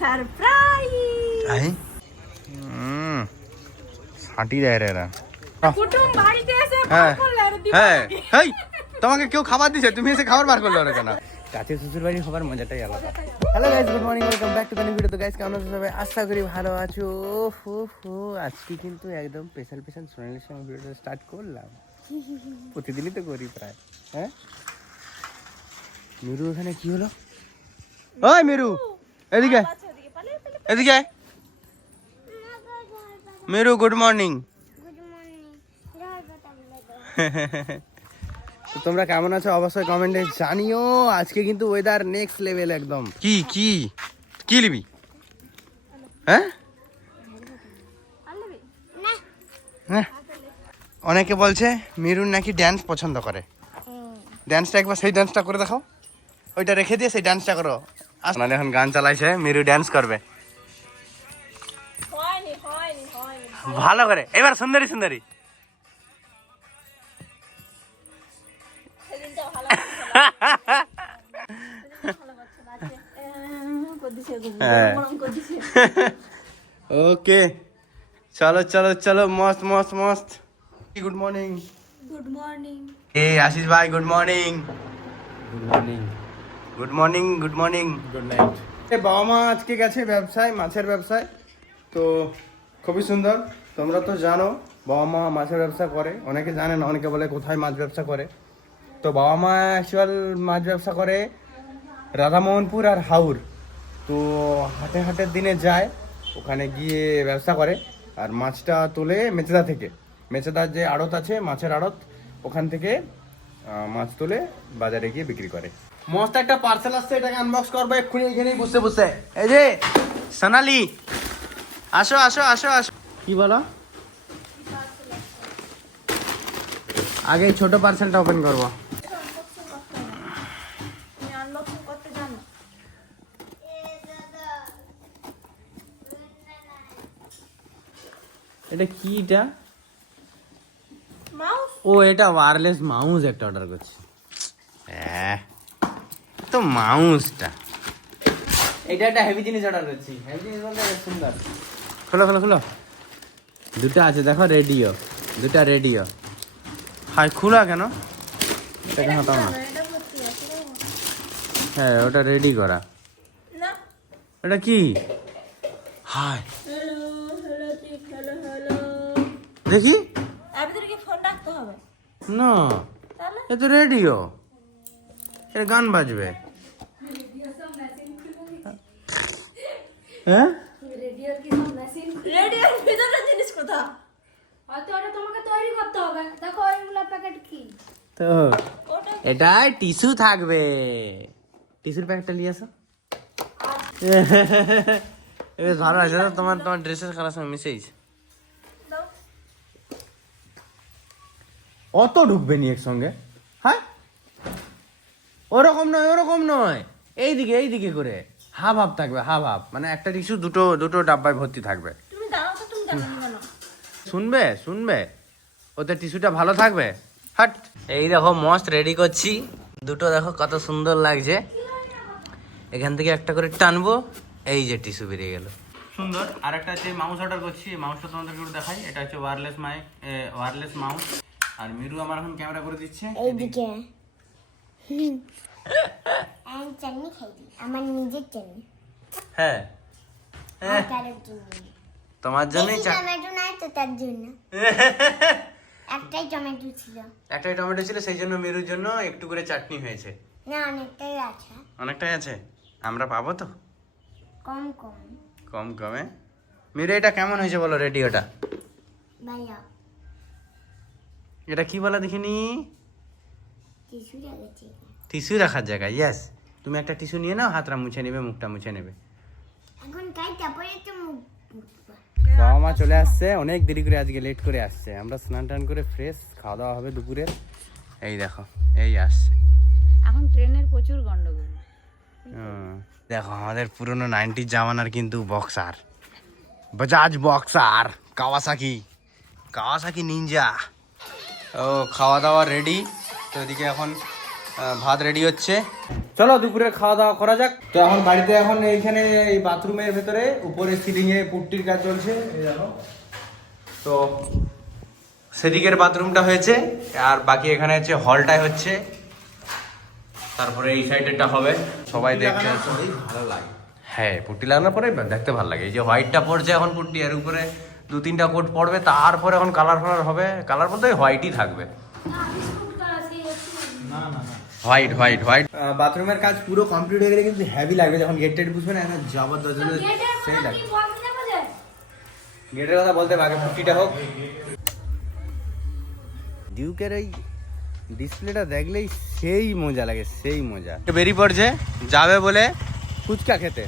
Surprise I. হুম ছাটি দেয় রে এরা। কুটুম বাড়িতে এসে হ্যাঁ। হ্যাঁ? হেই তোমাকে কেউ খাবার দিছে তুমি এসে খাবার বার করলে ওরা কেন? কাছে শ্বশুর বাড়ি খাবার মজাটাই আলাদা। Hello guys good morning welcome back to the new video তো গাইস কেমন আছো সবাই? আশা করি ভালো আছো। হো হো আজকে কিন্তু একদম স্পেশাল স্পেশাল সোনালির সঙ্গে ভিডিওটা স্টার্ট করলাম। প্রতিদিনই তো করি প্রায় হ্যাঁ? মিরু এখানে কি হলো? ওই মিরু! এদিকে এদিকে। মিরু গুড মর্নিং তো তোমরা কেমন আছো? অবশ্যই কমেন্টে জানিও। আজকে কিন্তু ওয়েদার নেক্সট লেভেল একদম। কি কি? কি নিবি? হ্যাঁ? হ্যাঁ। অনেকে বলছে মিরুন নাকি ড্যান্স পছন্দ করে। ড্যান্সটা একবার সেই ড্যান্সটা করে দেখাও। ওইটা রেখে দিয়ে সেই ড্যান্সটা করো। মানে এখন গান চালাইছে মিরু ড্যান্স করবে। ভালো করে। এবার সুন্দরী সুন্দরী। হ্যাঁ। ওকে। চলো চলো চলো মস্ত মস্ত মস্ত। গুড মর্নিং গুড মর্নিং এ আশিস ভাই good morning good morning good morning good morning good night বাবা মা আজকে গেছে ব্যবসায়, মাছের ব্যবসায়। তো খুবই সুন্দর। তোমরা তো জানো, বাবা মা মাছের ব্যবসা করে। অনেকে জানে না, অনেকে বলে কোথায় মাছ ব্যবসা করে। তো বাবা মা অ্যাকচুয়াল মাছ ব্যবসা করে রাধামোহনপুর আর হাউর। তো হাটে হাটের দিনে যায়, ওখানে গিয়ে ব্যবসা করে। আর মাছটা তোলে মেচেদা থেকে। মেচেদার যে আড়ত আছে, মাছের আড়ত, ওখান থেকে মাছ তুলে বাজারে গিয়ে বিক্রি করে। মস্ত একটা পার্সেল আসছে এটাকে আনবক্স করব এক্ষুনি এখানেই বসে বসে। এই যে সোনালি আসো আসো আসো আসো। কি বলো? আগে ছোট পার্সেলটা ওপেন করব। তুমি আনবক্সিং করতে জানো এটা কি এটা? মাউস ও এটা ওয়্যারলেস মাউস একটা অর্ডার করছি। হ্যাঁ। তো মাউসটা। এটা একটা হেভি জিনিস অর্ডার করছি। হেভি জিনিস বলতে সুন্দর। খোলো খোলো খোলো। দুটো আছে দেখো রেডিও দুটা রেডিও হাই খোলা কেন? এটাকে হাতাও না? হ্যাঁ ওটা রেডি করা। না। এটা কি? হাই। দেখি। ফোন রাখতে হবে। না তাহলে? এ তো রেডিও এর গান বাজবে। হ্যাঁ? রেডিওর ভিতরে জিনিস কোথা? হয়তো ওটা তোমাকে তৈরি করতে হবে। দেখো ওইগুলো প্যাকেট কি। তো এটা টিস্যু থাকবে। টিস্যুর প্যাকেটটা নিয়ে আসো। বেশ ভালো আছে তোমার তোমার ড্রেসের কালার সঙ্গে মিশেইছে দাও। অত ঢুকবে নি একসঙ্গে। ওরকম নয় ওরকম নয়। এইদিকে এইদিকে করে। হাফ হাফ থাকবে হাফ হাফ মানে একটা টিস্যু দুটো দুটো ডাব্বায় ভর্তি থাকবে। তুমি দাঁড়াও তো তুমি দাঁড়াও কেন শুনবে শুনবে? ওতে টিস্যুটা ভালো থাকবে? হাট। এই দেখো মস্ত রেডি করছি। দুটো দেখো কত সুন্দর লাগছে। এখান থেকে একটা করে টানবো। এই যে টিস্যু বেরিয়ে গেল। সুন্দর। আর একটা হচ্ছে মাউস অর্ডার করছি। মাউসটা তোমাদেরকে একটু দেখাই। এটা হচ্ছে ওয়্যারলেস মাইক ওয়্যারলেস মাউস আর মিরু আমার এখন ক্যামেরা করে দিচ্ছে। এইদিকে। আমি চাটনি খাইছি আমার নিজের চাটনি। হ্যাঁ। না। তোমার জন্যই টমেটো নাই তো তার জন্য। একটাই টমেটো ছিল। একটাই টমেটো ছিল সেই জন্য মিরুর জন্য একটু করে চাটনি হয়েছে। না অনেকটাই আছে। অনেকটাই আছে? আমরা পাবো তো? কম কম। কম কমে মিরু এটা কেমন হয়েছে বলো রেডিওটা? ভাইয়া এটা কি বলা দেখিনি? টিসু লাগাচ্ছি টিস্যু রাখার জায়গা ইয়েস তুমি একটা টিস্যু নিয়ে নাও হাতটা মুছে নেবে মুখটা মুছে নেবে। এখন খাই তারপরে তো মুখ পুতবা বাবা মা চলে আসছে অনেক দেরি করে আজকে লেট করে আসছে। আমরা স্নান টান করে ফ্রেশ খাওয়া দাওয়া হবে দুপুরে এই দেখো এই আসছে। এখন ট্রেনের প্রচুর গন্ডগোল। দেখো আমাদের পুরনো নাইনটির জামানার কিন্তু Boxer Bajaj Boxer Kawasaki Kawasaki Ninja ও খাওয়া দাওয়া রেডি তো এদিকে এখন ভাত রেডি হচ্ছে। চলো দুপুরে খাওয়া দাওয়া করা যাক। তো এখন বাড়িতে এখন এইখানে এই বাথরুমের ভেতরে উপরে সিলিং এ পুট্টির কাজ চলছে এই তো সেদিকের বাথরুমটা হয়েছে আর বাকি এখানে হচ্ছে হলটাই হচ্ছে। তারপরে এই সাইডেরটা হবে। সবাই দেখতে। ভালো লাগে। হ্যাঁ পুট্টি লাগানোর পরে দেখতে ভালো লাগে। এই যে হোয়াইটটা পড়ছে এখন পুট্টি এর উপরে দু তিনটা কোট পড়বে। তারপরে এখন কালার ফালার হবে। কালার বলতে হোয়াইটই থাকবে। হোয়াইট হোয়াইট হোয়াইট বাথরুমের কাজ পুরো কমপ্লিট হয়ে গেলে কিন্তু হেভি লাগবে। যখন গেট টেট বুঝবে না জবরদস্ত সেই লাগবে। গেটের কথা বলতে আগে পুট্টিটা হোক। ডিউকের এই ডিসপ্লেটা দেখলেই সেই মজা লাগে সেই মজা। বেরিয়ে পড়ছে যাবে বলে ফুচকা খেতে।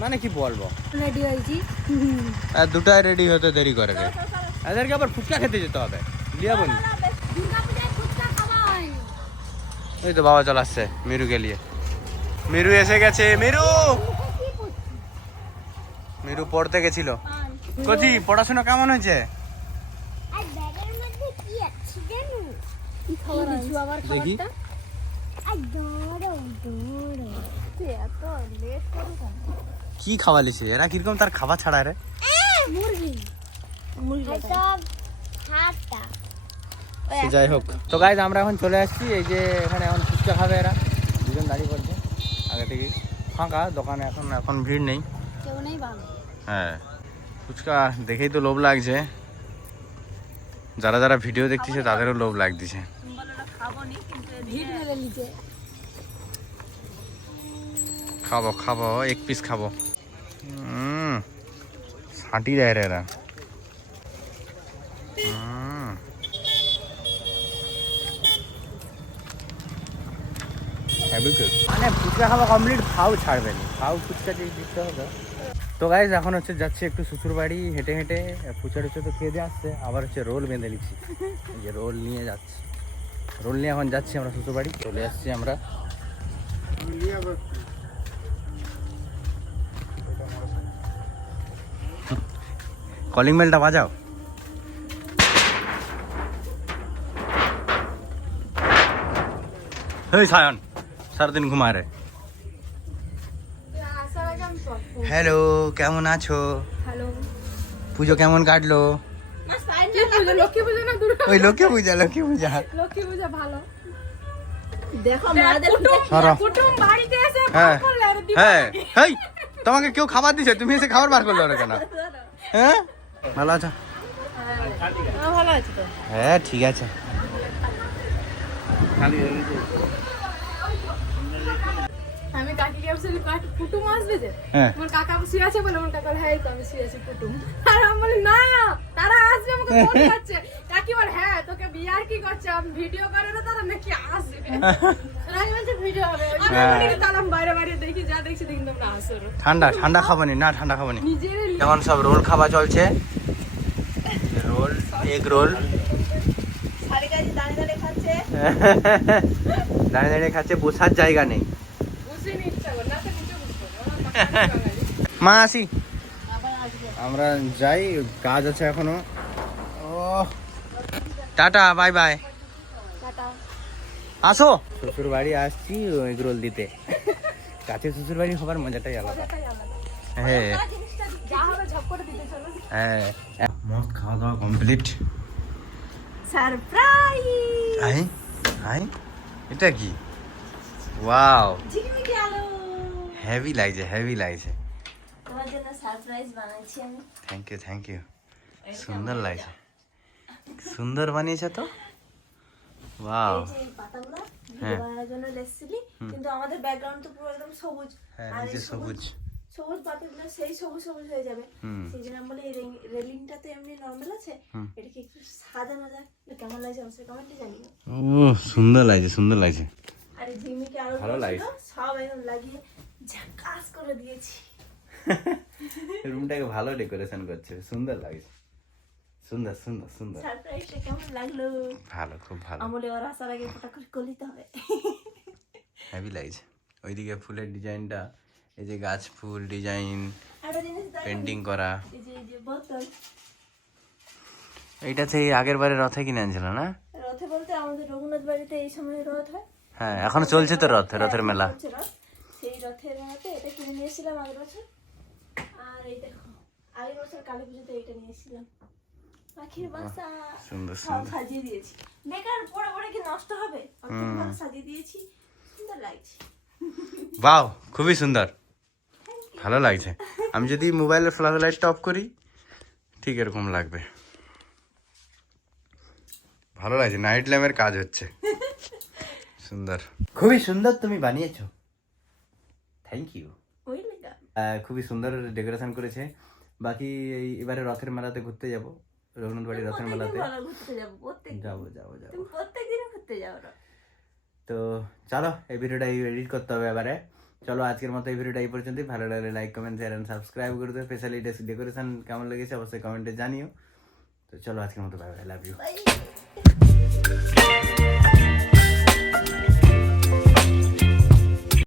মানে কি বলব? রেডি হয়েছি। আর দুটায় রেডি হতে দেরি করে রে। এদেরকে আবার ফুচকা খেতে যেতে হবে। লিয়া বলি এই তো বাবা চলে আসছে মিরুকে নিয়ে। মিরু এসে গেছে মিরু! মিরু পড়তে গেছিল। কচি পড়াশোনা কেমন হয়েছে? কি আছে জানো? কি খাবার কিছু আবার দেখি। আর দৌড়ো দৌড়ো তুই এত লেট করু কেন? কি খাওয়ালিছে? এরা কীরকম তার খাবার ছাড়া রে? মুরগি। মুরগি যাই হোক। তো গাইজ আমরা এখন চলে আসছি এই যে এখানে এখন ফুচকা খাবে এরা। দুজন দাঁড়িয়ে পড়ছে। আগে থেকে ফাঁকা দোকানে এখন এখন ভিড় নেই। কেউ নেই ভালো হ্যাঁ। ফুচকা দেখেই তো লোভ লাগছে। যারা যারা ভিডিও দেখতেছে তাদেরও লোভ লাগতেছে। খাব নি কিন্তু ভিড় মেরে নিচে খাব খাব এক পিস খাব। হুম ছাঁটি দেয় রে এরা। হুম। Heavy মানে ফুচকা খাওয়া কমপ্লিট ফাউ ছাড়বে না ফাউ ফুচকা যে দিতে হবে। তো গাইজ এখন হচ্ছে যাচ্ছি একটু শ্বশুর বাড়ি, হেঁটে হেঁটে ফুচা টুচা তো খেয়ে দিয়ে আসছে, আবার হচ্ছে রোল বেঁধে নিচ্ছি। যে রোল নিয়ে যাচ্ছি। রোল নিয়ে এখন যাচ্ছি আমরা শ্বশুর বাড়ি, চলে আসছি আমরা। কলিং বেলটা বাজাও। হেই, সায়ন। সারাদিন ঘুমায় রে। হ্যালো কেমন আছো? হ্যালো পুজো কেমন কাটলো? ওই লক্ষ্মী পূজা লক্ষ্মী পূজা। লক্ষ্মী পূজা। ভালো হ্যাঁ হ্যাঁ তোমাকে কেউ খাবার দিছে? তুমি এসে খাবার বার করল কেন? হ্যাঁ? ভালো আছো? ভালো আছে তো। হ্যাঁ ঠিক আছে। আমি কাকিকে কুটুম আসবে যে? হ্যাঁ। আমার কাকা শুয়ে আছে বলে আমার কাকা হ্যাঁ তো আমি শুয়ে আছি কুটুম। আর আমি বলি না তারা আসবে আমাকে ফোন করছে। কাকি বলে হ্যাঁ তোকে বিয়ার কি করছে? আমি ভিডিও করে না তারা নাকি আসবে। আর আমি বলছি ভিডিও হবে। আমি। বলি তাহলে আমি বাইরে বাইরে দেখি যা দেখছি দেখি তোমরা আসো। ঠান্ডা ঠান্ডা খাবানি? না ঠান্ডা খাবানি। এখন সব রোল খাওয়া চলছে। Roll egg roll. দাঁড়িয়ে দাঁড়িয়ে খাচ্ছে বসার জায়গা নেই বুঝে নি ইচ্ছা করে না তো নিচে বুঝব আমার কাকা বাঙালি। মা আসি। আমরা যাই কাজ আছে এখনও। ও টাটা বাই বাই। আসো। শ্বশুর বাড়ি আসছি এগ রোল দিতে। কাছে শ্বশুর বাড়ি হবার মজাটাই আলাদা। হ্যাঁ। যা হবে ঝপ করে দিতে চলো হ্যাঁ। মস্ত খাওয়া দাওয়া কমপ্লিট সারপ্রাইজ আই? আই? এটা কি? ওয়াও হেভি লাগছে হেভি লাগছে তোমার জন্য সারপ্রাইজ বানাচ্ছি আমি। থ্যাংক ইউ থ্যাংক ইউ সুন্দর লাগছে সুন্দর বানিয়েছে তো? ওয়াও এই পাতাগুলো হ্যাঁ। বানানোর জন্য লেসছিলি কিন্তু আমাদের ব্যাকগ্রাউন্ড তো পুরো একদম সবুজ। আর এই সবুজ সবুজ। পাতাগুলো সেই সবুজ সবুজ হয়ে যাবে। সেই জন্য আমি বলি এই রেলিংটা তো এমনি নর্মাল আছে। এটাকে একটু সাজানো এটা কেমন লাগছে অবশ্যই কমেন্টে জানিও। ও সুন্দর লাগছে সুন্দর লাগছে আর ঝিমিকে আরও ভালো লাগছে। সব একদম লাগিয়ে ঝাকাস করে দিয়েছি। রুমটাকে ভালো ডেকোরেশন করছে সুন্দর লাগছে। সুন্দর সুন্দর সুন্দর। সারপ্রাইজটা কেমন লাগল? ভালো খুব ভালো। আমলে ওর আসার আগে ফটা করে হবে। হেভি লাগছে। ওইদিকে ফুলের ডিজাইনটা এই যে গাছ ফুল ডিজাইন পেন্টিং করা। এইটা থেকে আগের বারে রথে কিনে আনছিল না? রথে বলতে আমাদের রঘুনাথ বাড়িতে এই সময় রথ হয়। হ্যাঁ এখনও চলছে তো রথ রথের মেলা হচ্ছে রথ সেই রথের মেলাতে এটা কিনে নিয়ে এসেছিলাম আগের বছর। আর এই দেখো আগের বছর কালী পুজোতে এইটা নিয়ে এসেছিলাম পাখির বাসা সুন্দর সব সুন্দর। সাজিয়ে দিয়েছি। বেকার পরে পরে কি নষ্ট হবে? সাজিয়ে দিয়েছি। সুন্দর লাগছে। বাও খুবই সুন্দর। ভালো লাগছে। আমি যদি মোবাইলের ফ্ল্যাশ লাইটটা অফ করি ঠিক এরকম লাগবে। ভালো লাগছে নাইট ল্যাম্পের কাজ হচ্ছে। সুন্দর। খুবই সুন্দর তুমি বানিয়েছো। থ্যাংক ইউ খুবই সুন্দর ডেকোরেশন করেছে। বাকি এই এবারে রথের মেলাতে ঘুরতে যাব। রঘুনাথ বাড়ি রথের মেলাতে। যাব যাব যাব ঘুরতে তো চলো এই ভিডিওটা এডিট করতে হবে এবারে। চলো আজকের মতো এই ভিডিওটা এই পর্যন্তই। ভালো লাগলে like comment share and subscribe করে দেবে স্পেশালি ডেকোরেশন কেমন লেগেছে অবশ্যই কমেন্টে জানিও। তো চলো আজকের মতো বাই বাই লাভ ইউ.